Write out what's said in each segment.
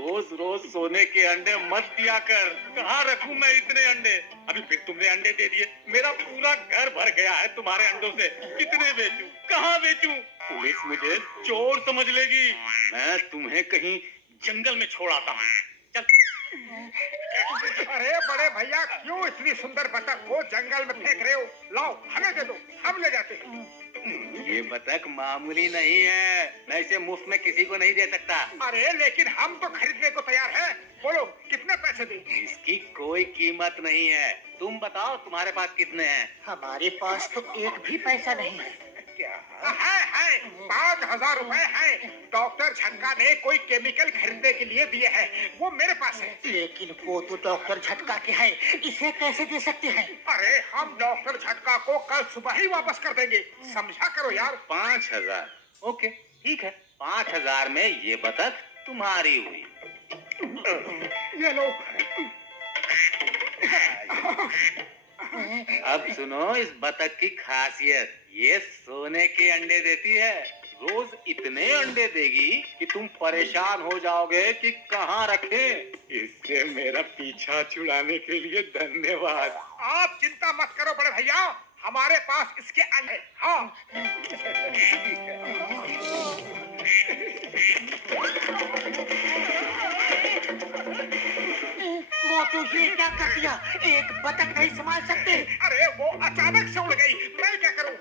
रोज रोज सोने के अंडे मत दिया कर। कहाँ रखूं मैं इतने अंडे? अभी फिर तुमने अंडे दे दिए। मेरा पूरा घर भर गया है तुम्हारे अंडों से। कितने बेचूं? कहाँ बेचूं? पुलिस मुझे चोर समझ लेगी। मैं तुम्हें कहीं जंगल में छोड़ आता हूँ। चल। अरे बड़े भैया, क्यों इतनी सुंदर बतख को जंगल में फेंक रहे हो? लाओ, हमें दे दो, हम ले जाते हैं। ये बतख मामूली नहीं है, मैं इसे मुफ्त में किसी को नहीं दे सकता। अरे लेकिन हम तो खरीदने को तैयार हैं। बोलो कितने पैसे दें? इसकी कोई कीमत नहीं है। तुम बताओ तुम्हारे पास कितने हैं? हमारे पास तो एक भी पैसा नहीं है। क्या है 5,000 रुपए है। डॉक्टर झटका ने कोई केमिकल खरीदने के लिए दिए हैं, वो मेरे पास है। लेकिन वो तो डॉक्टर झटका के है, इसे कैसे दे सकते हैं? अरे हम डॉक्टर झटका को कल सुबह ही वापस कर देंगे, समझा करो यार। 5,000? ओके ठीक है, 5,000 में ये बतख तुम्हारी हुई। ये लो। अब सुनो इस बतख की खासियत। ये सोने के अंडे देती है। रोज इतने अंडे देगी कि तुम परेशान हो जाओगे कि कहाँ रखें। इससे मेरा पीछा छुड़ाने के लिए धन्यवाद। आप चिंता मत करो बड़े भैया, हमारे पास इसके अंडे। हाँ। मोटू ये क्या कर दिया? एक बतख नहीं संभाल सकते? अरे वो अचानक से उड़ गई, मैं क्या करूं?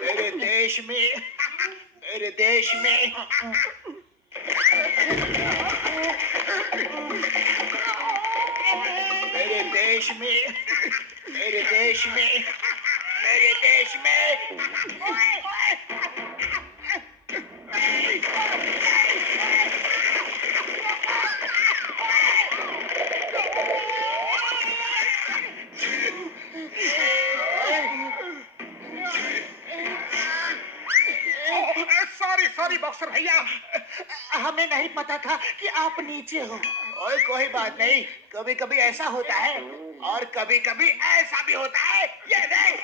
मेरे देश में मेरे देश में मेरे देश में मेरे देश में मेरे देश में सॉरी बॉक्सर भैया, हमें नहीं पता था कि आप नीचे हो। और कोई बात नहीं, कभी कभी ऐसा होता है और कभी कभी ऐसा भी होता है। ये देख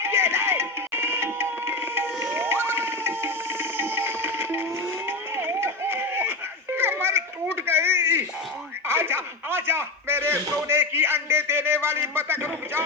कमर टूट गई। आजा आजा मेरे सोने की अंडे देने वाली बतख, रुक जा।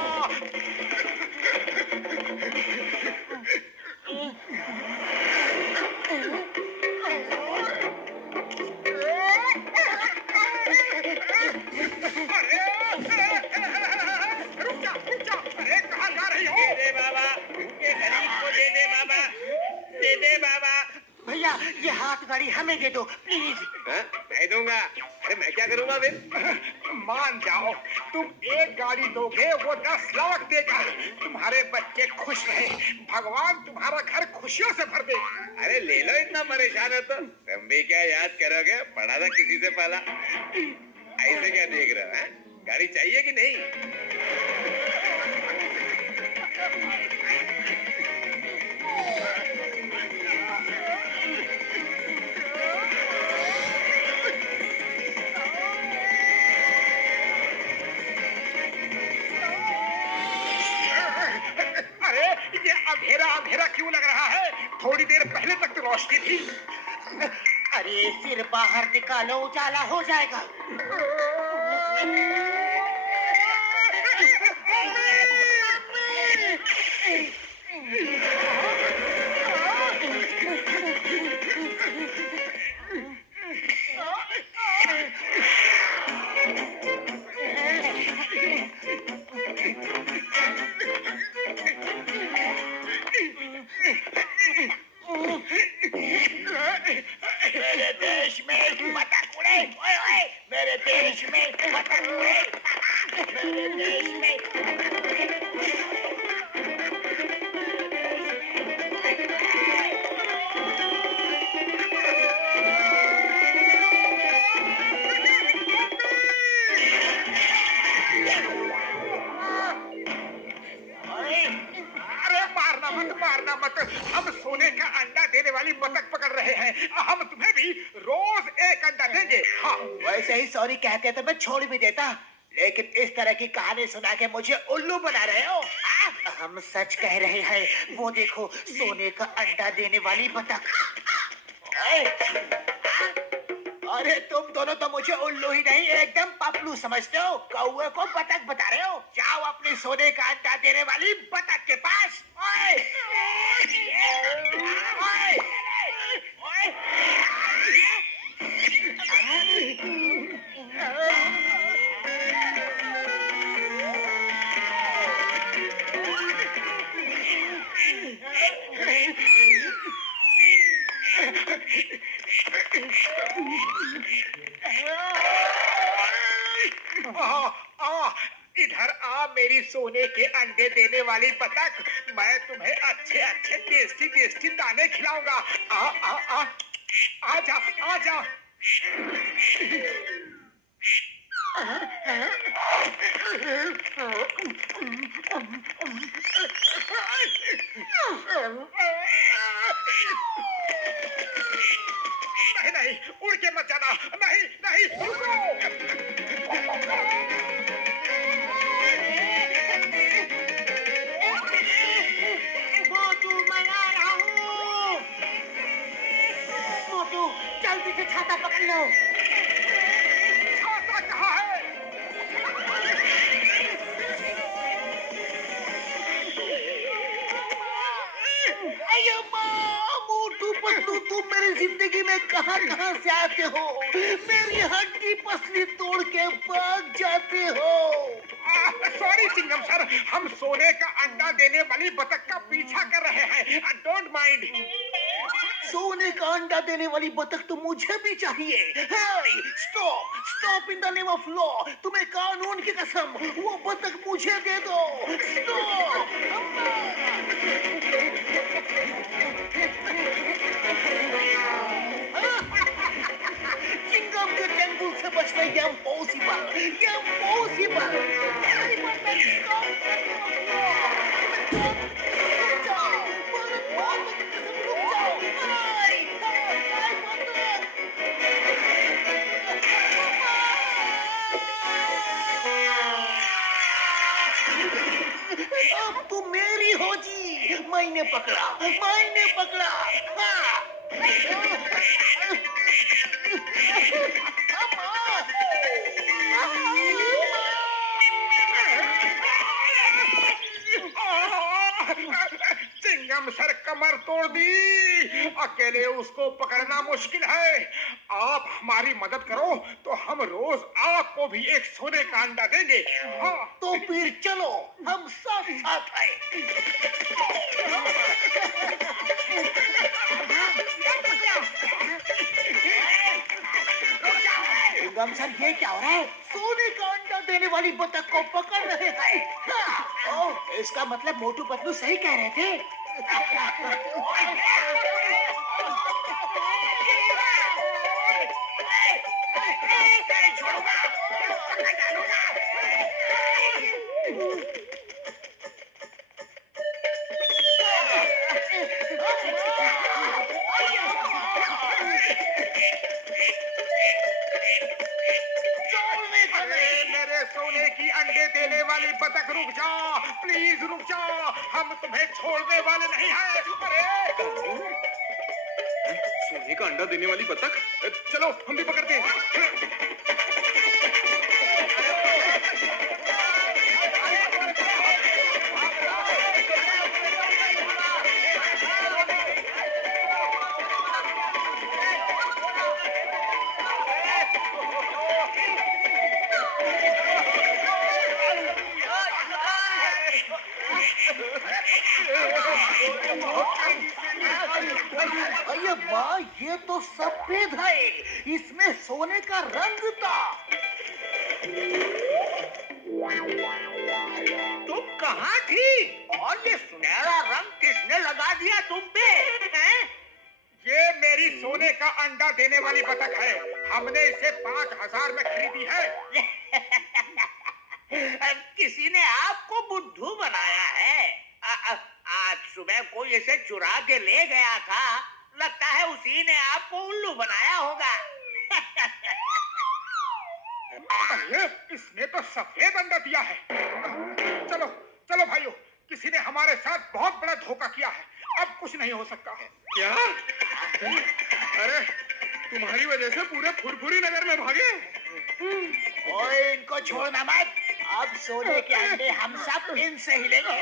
भैया ये हाथ गाड़ी हमें दे दो प्लीज। मैं दूंगा। अरे मैं क्या करूंगा फिर? मान जाओ, तुम एक गाड़ी दोगे वो 10 लाख देगा। तुम्हारे बच्चे खुश रहे, भगवान तुम्हारा घर खुशियों से भर दे। अरे ले लो, इतना परेशान हो तो। तुम भी क्या याद करोगे, पढ़ा था किसी से पहला। ऐसे क्या देख रहे हो? गाड़ी चाहिए कि नहीं? अरे ये अंधेरा अंधेरा क्यों लग रहा है? थोड़ी देर पहले तक तो रोशनी थी। अरे सिर बाहर निकालो, उजाला हो जाएगा। मेरे देश में बतख उड़े, ओए ओए, मेरे देश में बतख उड़े, मेरे देश में। मारना मत, मारना मत। हम सोने का अंडा देने वाली बतख पकड़ रहे हैं। हम तुम्हें भी रोज एक अंडा देंगे। हाँ, वैसे ही सॉरी कहते तो मैं छोड़ भी देता, लेकिन इस तरह की कहानी सुना के मुझे उल्लू बना रहे हो। हम सच कह रहे हैं, वो देखो सोने का अंडा देने वाली बतख। अरे तुम दोनों तो मुझे उल्लू ही नहीं एकदम पपलू समझते हो। कौवे को बतख बता रहे हो। जाओ अपनी सोने का अंडा देने वाली बतख के पास। ओए! ओए! ओए! इधर आ मेरी सोने के अंडे देने वाली बतख। मैं तुम्हें अच्छे अच्छे टेस्टी टेस्टी दाने खिलाऊंगा। आ आ आ आजा आजा। नहीं नहीं, उड़ के मत जाना। नहीं नहीं, रुको। मोटू मैं आ रहा हूँ। मोटू जल्दी से छाता पकड़ लो। छाता कहाँ है? अयो माँ, मोटू पतलू तुम मेरी जिंदगी में कहाँ कहाँ से आते हो? मेरी हड्डी पसली तोड़ के भाग जाते हो। सॉरी चिंगम सर, हम सोने का अंडा देने वाली बतख का पीछा कर रहे हैं। Don't mind. सोने का अंडा देने वाली बतख तो मुझे भी चाहिए। Stop stop in the name of law. तुम्हें कानून की कसम, वो बतख मुझे दे दो। स्टॉप। चिंगम के चंगुल से बचना ये इम्पॉसिबल, ये इम्पॉसिबल। अब तुम मेरी हो जी। मैंने पकड़ा, मैंने पकड़ा। हाँ। चिंगम सर कमर तोड़ दी। अकेले उसको पकड़ना मुश्किल है। आप हमारी मदद करो तो हम रोज आपको भी एक सोने का अंडा देंगे। हाँ, तो फिर चलो, हम साथ साथ हैं। गम सर ये क्या हो रहा है? सोने का अंडा देने वाली बतख को पकड़ रहे हैं। हाँ। ओह, इसका मतलब मोटू पतलू सही कह रहे थे। मेरे सोने की अंडे देने वाली बतख रुक जाओ, प्लीज रुक जाओ। हम तुम्हें छोड़ने वाले नहीं हैं। अरे सोने का अंडा देने वाली बतख, चलो हम भी पकड़ते हैं। अरे माँ, ये तो सफेद है। इसमें सोने का रंग था। तुम कहाँ थी? और ये सुनहरा रंग किसने लगा दिया तुम पे? हैं? ये मेरी सोने का अंडा देने वाली बतख है। हमने इसे 5000 में खरीदी है। किसी ने आपको बुद्धू बनाया है। आप सुबह कोई इसे चुरा के ले गया था। लगता है उसी ने आपको उल्लू बनाया होगा। अरे इसने तो सफेद अंडा दिया है। चलो चलो भाइयों, किसी ने हमारे साथ बहुत बड़ा धोखा किया है। अब कुछ नहीं हो सकता है। क्या? अरे तुम्हारी वजह से पूरे फुरफुरी नगर में भागे। ओए, इनको छोड़ना मत। अब सोने के अंडे हम सब इनसे ही लेंगे।